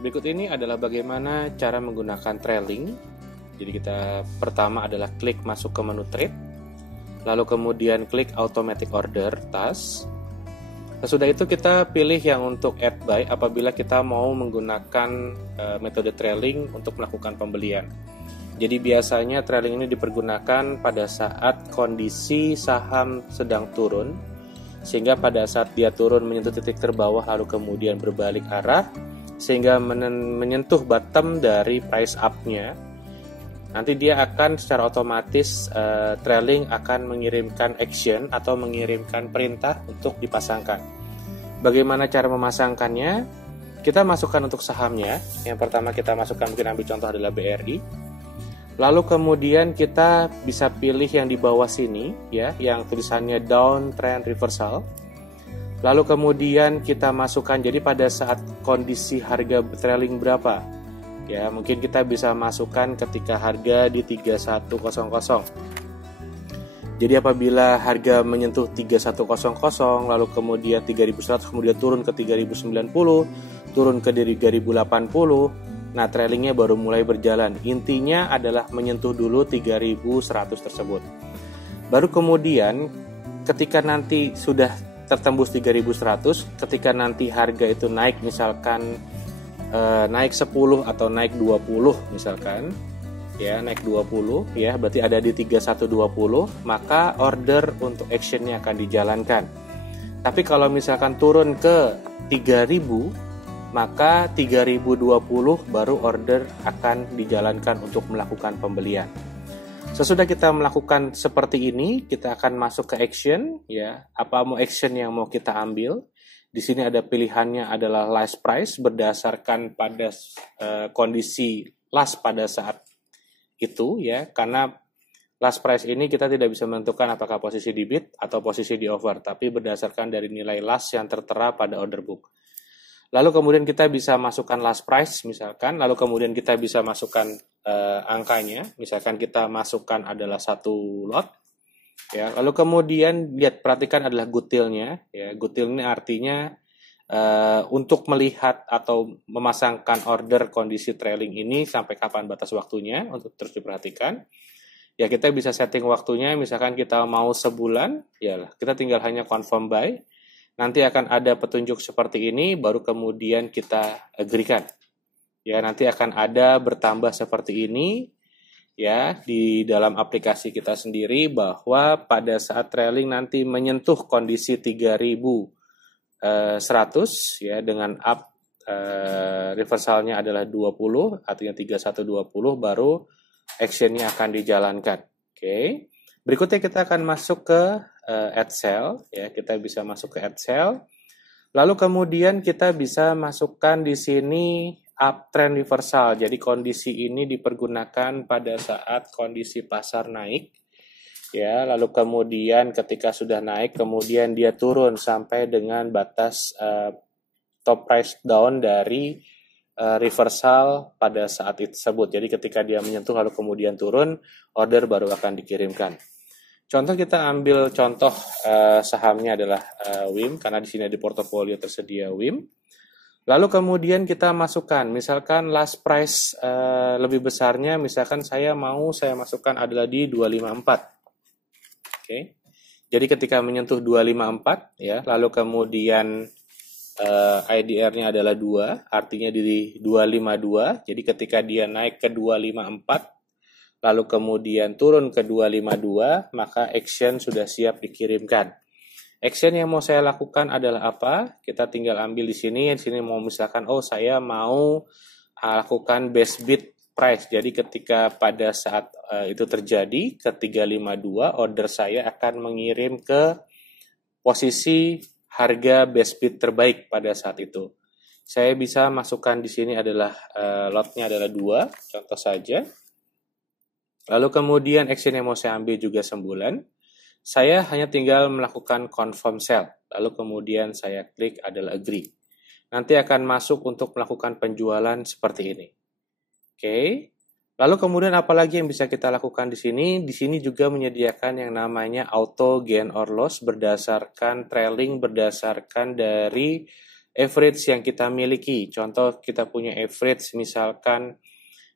Berikut ini adalah bagaimana cara menggunakan trailing. Jadi kita pertama adalah klik masuk ke menu trade, lalu kemudian klik automatic order task. Sesudah itu kita pilih yang untuk add buy apabila kita mau menggunakan metode trailing untuk melakukan pembelian. Jadi biasanya trailing ini dipergunakan pada saat kondisi saham sedang turun, sehingga pada saat dia turun menyentuh titik terbawah lalu kemudian berbalik arah sehingga menyentuh bottom dari price up-nya, nanti dia akan secara otomatis trailing akan mengirimkan action atau mengirimkan perintah untuk dipasangkan. Bagaimana cara memasangkannya? Kita masukkan untuk sahamnya. Yang pertama kita masukkan, mungkin ambil contoh adalah BRI. Lalu kemudian kita bisa pilih yang di bawah sini ya, yang tulisannya downtrend reversal. Lalu kemudian kita masukkan, jadi pada saat kondisi harga trailing berapa? Ya, mungkin kita bisa masukkan ketika harga di 3100. Jadi apabila harga menyentuh 3100 lalu kemudian 3100 kemudian turun ke 3090, turun ke 3080, nah trailingnya baru mulai berjalan. Intinya adalah menyentuh dulu 3100 tersebut. Baru kemudian ketika nanti sudah tertembus 3100, ketika nanti harga itu naik misalkan naik 10 atau naik 20 misalkan ya, naik 20 ya, berarti ada di 3120, maka order untuk actionnya akan dijalankan. Tapi kalau misalkan turun ke 3000, maka 3020 baru order akan dijalankan untuk melakukan pembelian. Sesudah kita melakukan seperti ini, kita akan masuk ke action ya. Apa mau action yang mau kita ambil? Di sini ada pilihannya adalah last price berdasarkan pada kondisi last pada saat itu ya. Karena last price ini kita tidak bisa menentukan apakah posisi di bid atau posisi di offer, tapi berdasarkan dari nilai last yang tertera pada order book. Lalu kemudian kita bisa masukkan last price misalkan, lalu kemudian kita bisa masukkan angkanya, misalkan kita masukkan adalah 1 lot, ya. Lalu kemudian lihat, perhatikan adalah goodwill-nya, ya. Goodwill ini artinya untuk melihat atau memasangkan order kondisi trailing ini sampai kapan batas waktunya untuk terus diperhatikan. Ya, kita bisa setting waktunya, misalkan kita mau sebulan, ya kita tinggal hanya confirm buy. Nanti akan ada petunjuk seperti ini, baru kemudian kita agree-kan. Ya, nanti akan ada bertambah seperti ini ya di dalam aplikasi kita sendiri, bahwa pada saat trailing nanti menyentuh kondisi 3100 ya, dengan up reversalnya adalah 20, artinya 3120, baru actionnya akan dijalankan. Oke. Berikutnya kita akan masuk ke add sell ya, kita bisa masuk ke add sell. Lalu kemudian kita bisa masukkan di sini uptrend reversal. Jadi kondisi ini dipergunakan pada saat kondisi pasar naik ya, lalu kemudian ketika sudah naik kemudian dia turun sampai dengan batas top price down dari reversal pada saat tersebut. Jadi ketika dia menyentuh lalu kemudian turun, order baru akan dikirimkan. Contoh, kita ambil contoh sahamnya adalah WIM, karena di sini di portofolio tersedia WIM. Lalu kemudian kita masukkan, misalkan last price lebih besarnya, misalkan saya masukkan adalah di 254. Oke. Jadi ketika menyentuh 254 ya, lalu kemudian IDR-nya adalah 2, artinya di 252. Jadi ketika dia naik ke 254 lalu kemudian turun ke 252, maka action sudah siap dikirimkan. Action yang mau saya lakukan adalah apa? Kita tinggal ambil di sini. Di sini mau misalkan, saya mau lakukan best bid price. Jadi ketika pada saat itu terjadi ke 352, order saya akan mengirim ke posisi harga best bid terbaik pada saat itu. Saya bisa masukkan di sini adalah lotnya adalah 2, contoh saja. Lalu kemudian action yang mau saya ambil juga sembulan. Saya hanya tinggal melakukan confirm sell. Lalu kemudian saya klik adalah agree. Nanti akan masuk untuk melakukan penjualan seperti ini. Oke. Lalu kemudian apa lagi yang bisa kita lakukan di sini? Di sini juga menyediakan yang namanya auto gain or loss berdasarkan trailing, berdasarkan dari average yang kita miliki. Contoh kita punya average misalkan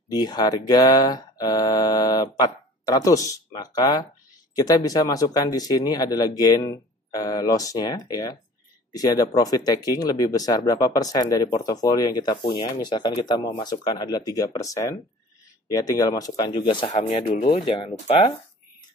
di harga 400, maka kita bisa masukkan di sini adalah gain loss-nya ya. Di sini ada profit taking lebih besar berapa persen dari portofolio yang kita punya. Misalkan kita mau masukkan adalah 3%. Ya, tinggal masukkan juga sahamnya dulu, jangan lupa.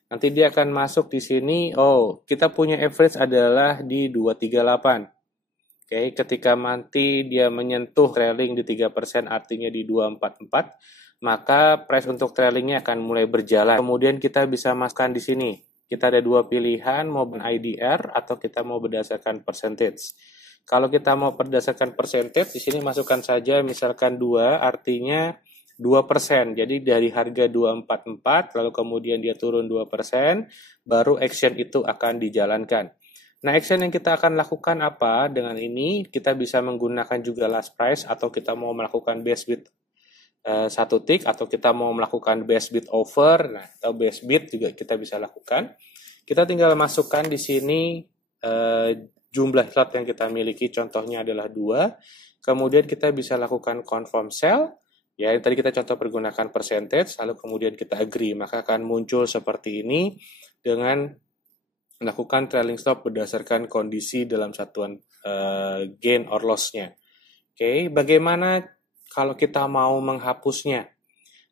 Nanti dia akan masuk di sini. Oh, kita punya average adalah di 238. Oke, ketika nanti dia menyentuh trailing di 3%, artinya di 244, maka price untuk trailingnya akan mulai berjalan. Kemudian kita bisa masukkan di sini. Kita ada dua pilihan, mau IDR atau kita mau berdasarkan percentage. Kalau kita mau berdasarkan percentage, di sini masukkan saja misalkan 2, artinya 2%. Jadi dari harga 244, lalu kemudian dia turun 2%, baru action itu akan dijalankan. Nah, action yang kita akan lakukan apa? Dengan ini, kita bisa menggunakan juga last price, atau kita mau melakukan best bid 1 tick, atau kita mau melakukan best bid over, nah, atau best bid juga kita bisa lakukan. Kita tinggal masukkan di sini jumlah lot yang kita miliki, contohnya adalah 2. Kemudian kita bisa lakukan confirm sell. Ya, tadi kita contoh pergunakan percentage, lalu kemudian kita agree, maka akan muncul seperti ini dengan melakukan trailing stop berdasarkan kondisi dalam satuan gain or loss-nya. Oke, bagaimana kalau kita mau menghapusnya?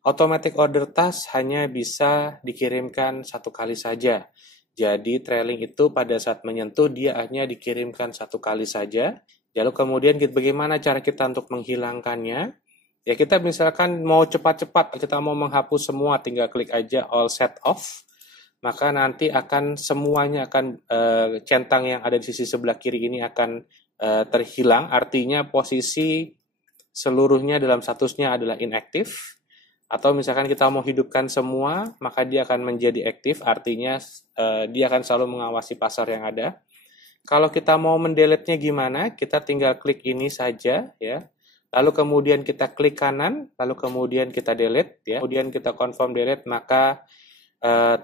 Automatic order task hanya bisa dikirimkan 1 kali saja. Jadi trailing itu pada saat menyentuh dia hanya dikirimkan 1 kali saja. Lalu kemudian bagaimana cara kita untuk menghilangkannya? Ya, kita misalkan mau cepat-cepat, kita mau menghapus semua, tinggal klik aja all set off. Maka nanti akan semuanya akan centang yang ada di sisi sebelah kiri ini akan terhilang. Artinya posisi seluruhnya dalam statusnya adalah inactive. Atau misalkan kita mau hidupkan semua, maka dia akan menjadi aktif, artinya dia akan selalu mengawasi pasar yang ada. Kalau kita mau mendelete-nya gimana? Kita tinggal klik ini saja ya. Lalu kemudian kita klik kanan, lalu kemudian kita delete ya. Kemudian kita confirm delete, maka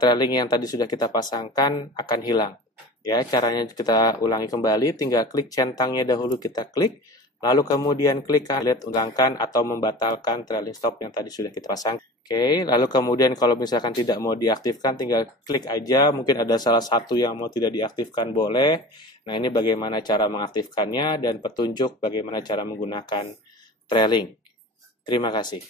trailing yang tadi sudah kita pasangkan akan hilang. Ya, caranya kita ulangi kembali, tinggal klik centangnya dahulu kita klik. Lalu kemudian klik delete, ulangkan atau membatalkan trailing stop yang tadi sudah kita pasang. Oke, lalu kemudian kalau misalkan tidak mau diaktifkan, tinggal klik aja. Mungkin ada salah satu yang mau tidak diaktifkan, boleh. Nah, ini bagaimana cara mengaktifkannya dan petunjuk bagaimana cara menggunakan trailing. Terima kasih.